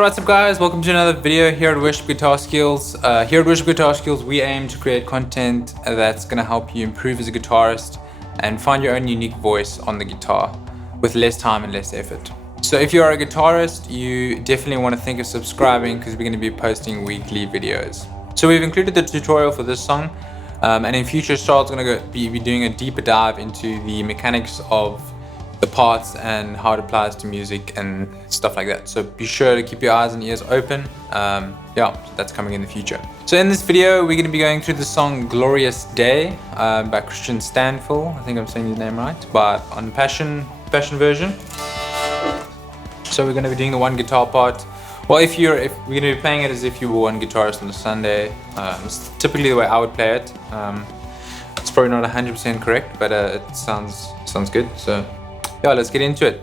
What's up guys, welcome to another video here at Worship Guitar Skills. Here at Worship Guitar Skills we aim to create content that's going to help you improve as a guitarist and find your own unique voice on the guitar with less time and less effort. So if you are a guitarist, you definitely want to think of subscribing because we're going to be posting weekly videos. So we've included the tutorial for this song, and in future Charl's going to be doing a deeper dive into the mechanics of the parts and how it applies to music and stuff like that. So be sure to keep your eyes and ears open. Yeah, that's coming in the future. So in this video, we're going to be going through the song Glorious Day by Christian Stanfill. I think I'm saying his name right, but on Passion version. So we're going to be doing the one guitar part. Well, if we're going to be playing it as if you were one guitarist on a Sunday. It's typically the way I would play it. It's probably not 100% correct, but it sounds good. So yeah, let's get into it.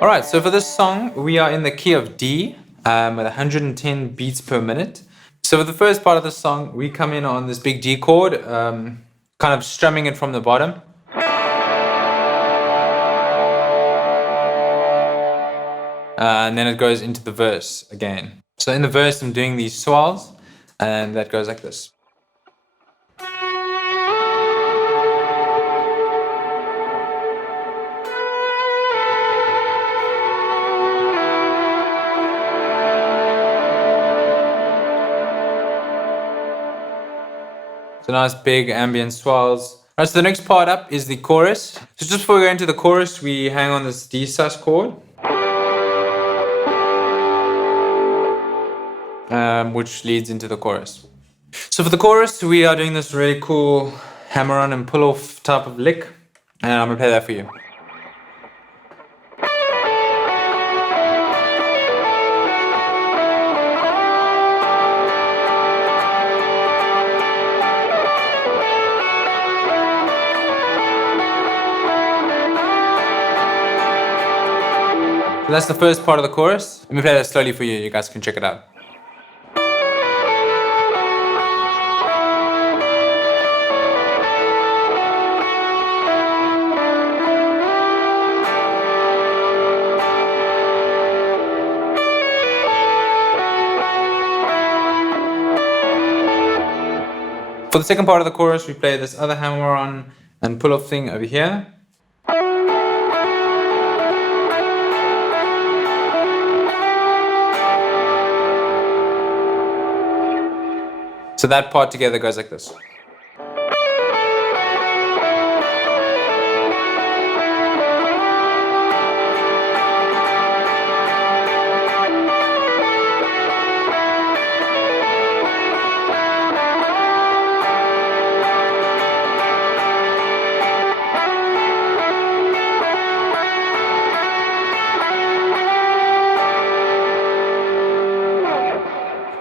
Alright, so for this song, we are in the key of D at 110 beats per minute. So for the first part of the song, we come in on this big D chord, kind of strumming it from the bottom. And then it goes into the verse again. So in the verse, I'm doing these swells, and that goes like this. So nice big ambient swells. Alright, so the next part up is the chorus. So just before we go into the chorus, we hang on this D sus chord, which leads into the chorus. So for the chorus, we are doing this really cool hammer-on and pull-off type of lick, and I'm gonna play that for you. So that's the first part of the chorus. Let me play that slowly for you. You guys can check it out. For the second part of the chorus, we play this other hammer-on and pull-off thing over here. So that part together goes like this.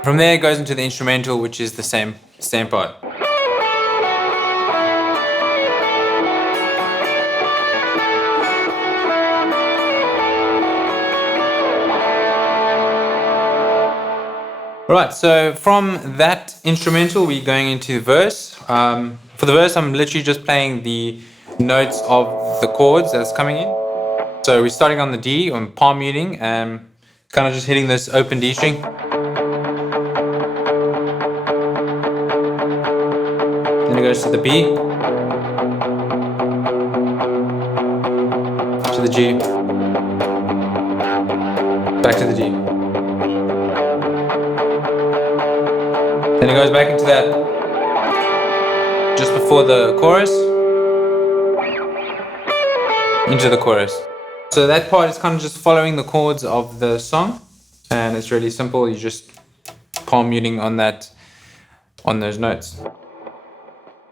From there, it goes into the instrumental, which is the same part. Alright, so from that instrumental, we're going into the verse. For the verse, I'm literally just playing the notes of the chords that's coming in. So we're starting on the D, on palm muting, and kind of just hitting this open D string. Then it goes to the B, to the G, back to the D. Then it goes back into that just before the chorus, into the chorus. So that part is kind of just following the chords of the song, and it's really simple. You just palm muting on those notes.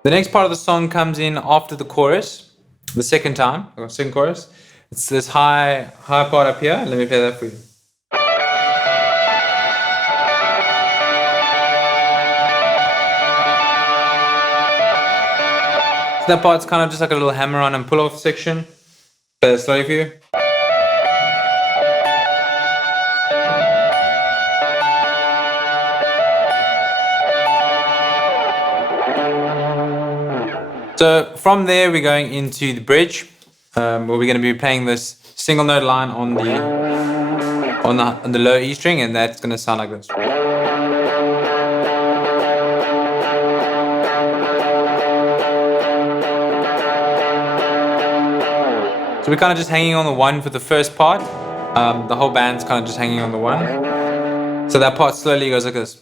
The next part of the song comes in after the chorus, the second chorus. It's this high part up here. Let me play that for you. So that part's kind of just like a little hammer-on and pull-off section. Play that slowly for you. So from there, we're going into the bridge, where we're going to be playing this single note line on the low E string, and that's going to sound like this. So we're kind of just hanging on the one for the first part. The whole band's kind of just hanging on the one. So that part slowly goes like this.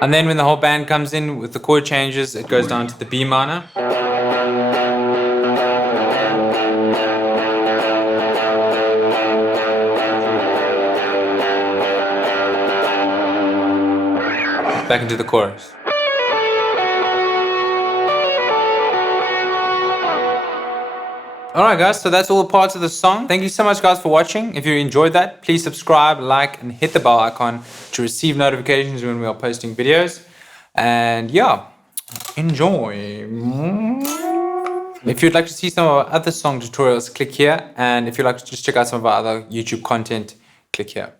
And then when the whole band comes in with the chord changes, it goes down to the B minor. Back into the chorus. Alright guys, so that's all the parts of the song. Thank you so much guys for watching. If you enjoyed that, please subscribe, like, and hit the bell icon to receive notifications when we are posting videos. And yeah, enjoy. If you'd like to see some of our other song tutorials, click here. And if you'd like to just check out some of our other YouTube content, click here.